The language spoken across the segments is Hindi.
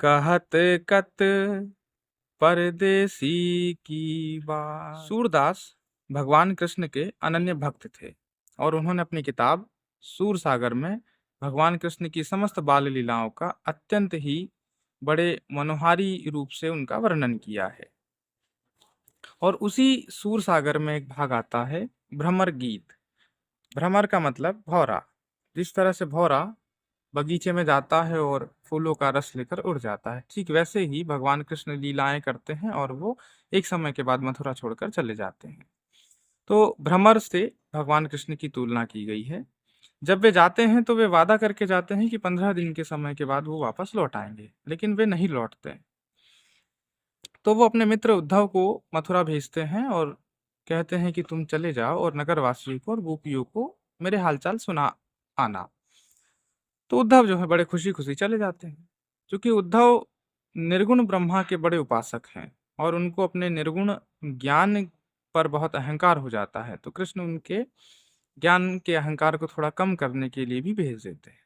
कहत कत परदेसी की बात। सूरदास भगवान कृष्ण के अनन्य भक्त थे और उन्होंने अपनी किताब सूर सागर में भगवान कृष्ण की समस्त बाल लीलाओं का अत्यंत ही बड़े मनोहारी रूप से उनका वर्णन किया है। और उसी सूर सागर में एक भाग आता है भ्रमर गीत। भ्रमर का मतलब भौरा। जिस तरह से भौरा बगीचे में जाता है और फूलों का रस लेकर उड़ जाता है, ठीक वैसे ही भगवान कृष्ण लीलाएं करते हैं और वो एक समय के बाद मथुरा छोड़कर चले जाते हैं। तो भ्रमर से भगवान कृष्ण की तुलना की गई है। जब वे जाते हैं तो वे वादा करके जाते हैं कि 15 दिन के समय के बाद वो वापस लौट आएंगे, लेकिन वे नहीं लौटते। तो वो अपने मित्र उद्धव को मथुरा भेजते हैं और कहते हैं कि तुम चले जाओ और नगर वासियों को और गोपियों को मेरे हालचाल सुना आना। तो उद्धव जो है बड़े खुशी खुशी चले जाते हैं। क्योंकि उद्धव निर्गुण ब्रह्मा के बड़े उपासक हैं और उनको अपने निर्गुण ज्ञान पर बहुत अहंकार हो जाता है, तो कृष्ण उनके ज्ञान के अहंकार को थोड़ा कम करने के लिए भी भेज देते हैं।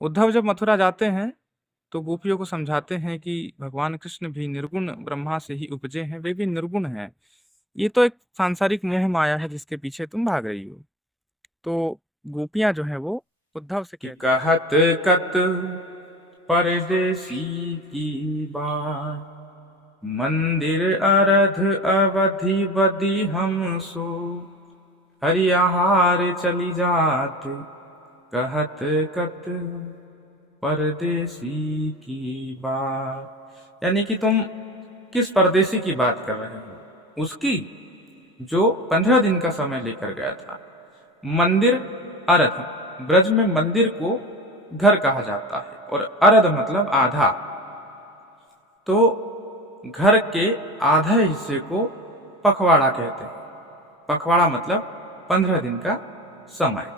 उद्धव जब मथुरा जाते हैं तो गोपियों को समझाते हैं कि भगवान कृष्ण भी निर्गुण ब्रह्मा से ही उपजे हैं, वे भी निर्गुण हैं। ये तो एक सांसारिक मोह माया है जिसके पीछे तुम भाग रही हो। तो गोपियां जो है वो उद्धव से कहत कत परदेसी की बात, मंदिर अरध अवधि बदी हम सो, हरियाहार चली जात कहत कत परदेसी की बात। यानी कि तुम किस परदेसी की बात कर रहे हो? उसकी जो 15 दिन का समय लेकर गया था। मंदिर अर्ध, ब्रज में मंदिर को घर कहा जाता है और अर्ध मतलब आधा। तो घर के आधा हिस्से को पखवाड़ा कहते हैं। पखवाड़ा मतलब 15 दिन का समय।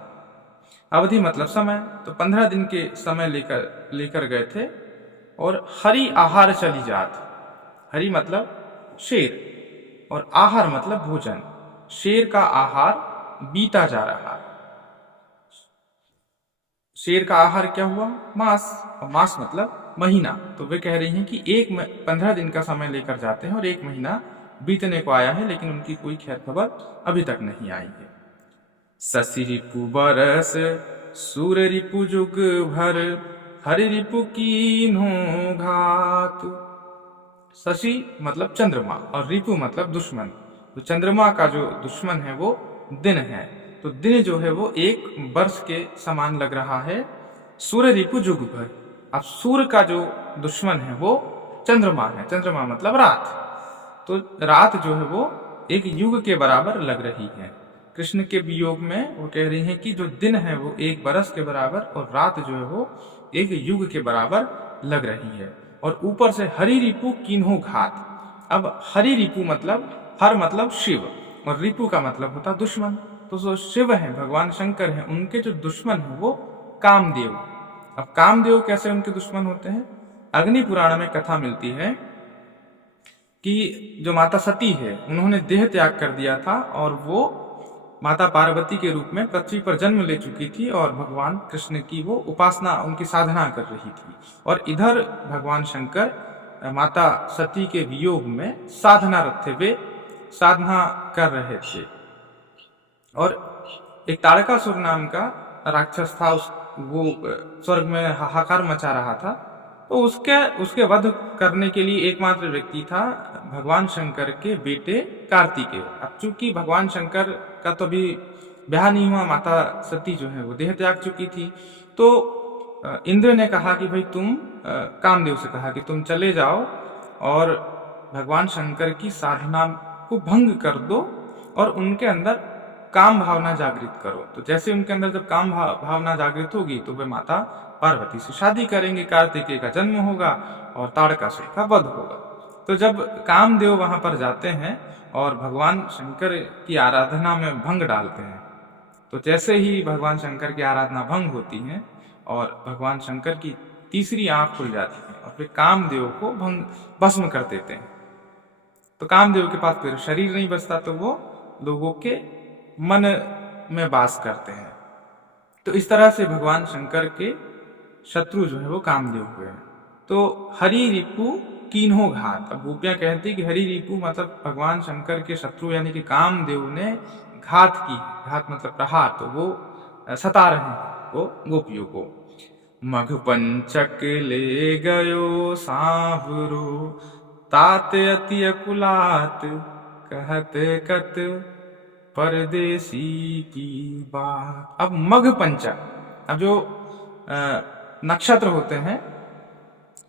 अवधि मतलब समय। तो 15 दिन के समय लेकर लेकर गए थे। और हरि आहार चली जात। हरि मतलब शेर और आहार मतलब भोजन। शेर का आहार बीता जा रहा है। शेर का आहार क्या हुआ? मांस। और मांस मतलब महीना। तो वे कह रही हैं कि 15 दिन का समय लेकर जाते हैं और 1 महीना बीतने को आया है, लेकिन उनकी कोई खैर खबर अभी तक नहीं आई है। शशि रिपु बरस सूर रिपु जुग भर, हरि रिपु कीन्हो घात। शशि मतलब चंद्रमा और रिपु मतलब दुश्मन। तो चंद्रमा का जो दुश्मन है वो दिन है। तो दिन जो है वो 1 वर्ष के समान लग रहा है। सूर्य रिपु जुग भर। अब सूर्य का जो दुश्मन है वो चंद्रमा है। चंद्रमा मतलब रात। तो रात जो है वो 1 युग के बराबर लग रही है। कृष्ण के वियोग में वो कह रही हैं कि जो दिन है वो 1 बरस के बराबर और रात जो है वो 1 युग के बराबर लग रही है। और ऊपर से हरि रिपु किन्हो घात। अब हरि रिपु मतलब हर मतलब शिव और रिपु का मतलब होता दुश्मन। तो जो शिव है, भगवान शंकर हैं, उनके जो दुश्मन है वो कामदेव। अब कामदेव कैसे उनके दुश्मन होते हैं? अग्नि पुराण में कथा मिलती है कि जो माता सती है उन्होंने देह त्याग कर दिया था और वो माता पार्वती के रूप में पृथ्वी पर जन्म ले चुकी थी और भगवान कृष्ण की वो उपासना, उनकी साधना कर रही थी। और इधर भगवान शंकर माता सती के वियोग में साधनारत थे, वे साधना कर रहे थे। और एक तारकासुर नाम का राक्षस था, वो स्वर्ग में हाहाकार मचा रहा था। तो उसके वध करने के लिए एकमात्र व्यक्ति था भगवान शंकर के बेटे कार्तिकेय। अब चूंकि भगवान शंकर का तो अभी ब्याह नहीं हुआ, माता सती जो है वो देह त्याग चुकी थी, तो इंद्र ने कहा कि भाई तुम, कामदेव से कहा कि तुम चले जाओ और भगवान शंकर की साधना को भंग कर दो और उनके अंदर काम भावना जागृत करो। तो जैसे उनके अंदर जब काम भावना जागृत होगी तो वे माता पार्वती से शादी करेंगे, कार्तिकेय का जन्म होगा और ताड़कासुर का वध होगा। तो जब कामदेव वहां पर जाते हैं और भगवान शंकर की आराधना में भंग डालते हैं, तो जैसे ही भगवान शंकर की आराधना भंग होती है और भगवान शंकर की तीसरी आंख खुल जाती है और फिर कामदेव को भस्म कर देते हैं। तो कामदेव के पास फिर शरीर नहीं बचता, तो वो लोगों के मन में वास करते हैं। तो इस तरह से भगवान शंकर के शत्रु जो है वो कामदेव हुए हैं। तो हरि रिपु कीन्हो घात। अब गोपियां कहती कि हरि रिपु मतलब भगवान शंकर के शत्रु यानी कि कामदेव ने घात की, घात मतलब प्रहार, तो वो सता रहे हैं वो गोपियों को। मघ पंचक ले गयो सांवरो, तात अति अकुलात, कहत कत परदेसी की बात। अब मघ पंचक, अब जो नक्षत्र होते हैं,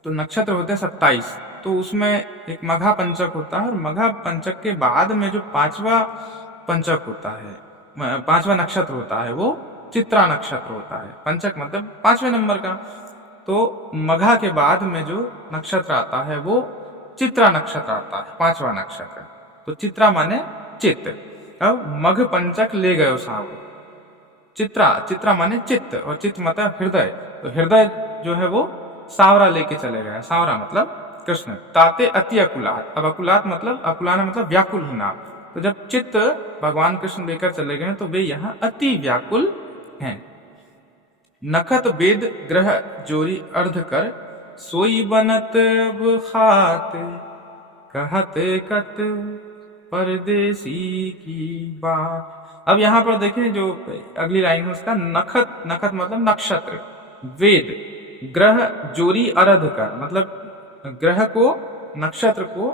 तो नक्षत्र होते हैं 27, तो उसमें एक मघा पंचक होता है, और मघा पंचक के बाद में जो पांचवा पंचक होता है, पांचवा नक्षत्र होता है, वो चित्रा नक्षत्र होता है। पंचक मतलब 5वें नंबर का। तो मघा के बाद में जो नक्षत्र आता है वो चित्रा नक्षत्र आता है, 5वां नक्षत्र। तो चित्रा माने चित्त। अब मघ पंचक ले गयो सांवरो, चित्रा, चित्रा माने चित्त, और चित्त मतलब हृदय। तो हृदय जो है वो सांवरा लेके चले गए। सांवरा मतलब कृष्ण। ताते अति अकुलात। अब अकुलात मतलब, अकुलाना मतलब व्याकुल होना। तो जब चित्त भगवान कृष्ण लेकर चले गए तो वे यहाँ अति व्याकुल हैं। नखत वेद ग्रह जोरी अर्ध कर, सोई बनत अब खात, कहत कत परदेसी की बात। अब यहाँ पर देखें जो अगली लाइन है उसका, नखत, नखत मतलब नक्षत्र, वेद, ग्रह जोरी अर्ध कर मतलब ग्रह को, नक्षत्र को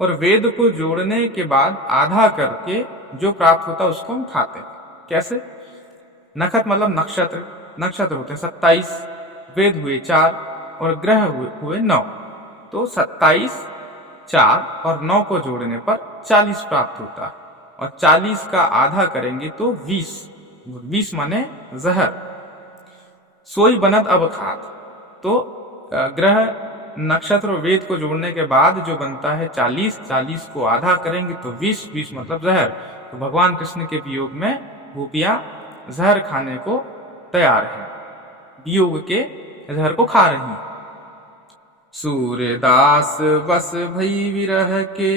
और वेद को जोड़ने के बाद आधा करके जो प्राप्त होता है उसको हम खाते हैं। कैसे? नखत मतलब नक्षत्र, नक्षत्र होते हैं 27, वेद हुए 4 और ग्रह हुए 9। तो 27, 4 और 9 को जोड़ने पर 40 प्राप्त होता है, और 40 का आधा करेंगे तो 20, 20 माने जहर। सोई बनत अब खात। तो ग्रह, नक्षत्र और वेद को जोड़ने के बाद जो बनता है 40, 40 को आधा करेंगे तो 20, 20 मतलब जहर। तो भगवान कृष्ण के वियोग में गोपियां जहर खाने को तैयार है, वियोग के जहर को खा रही हैं। सूर्यदास बस भई विरह के,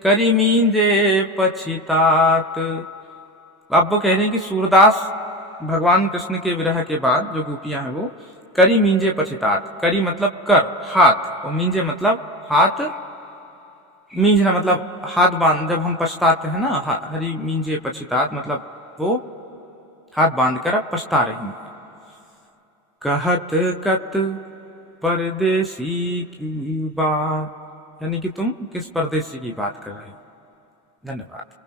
करी मींजे पछितात। अब वो कह रहे हैं कि सूरदास भगवान कृष्ण के विरह के बाद जो गोपियां हैं वो करी मींजे पछितात। करी मतलब कर, हाथ, और मींजे मतलब हाथ, मींजना मतलब हाथ बांध, जब हम पछताते हैं ना, हरी मींजे पछितात मतलब वो हाथ बांध कर अब पछता रही हैं। कहत कत परदेसी की बात, यानी कि तुम किस परदेसी की बात कर रहे हो। धन्यवाद।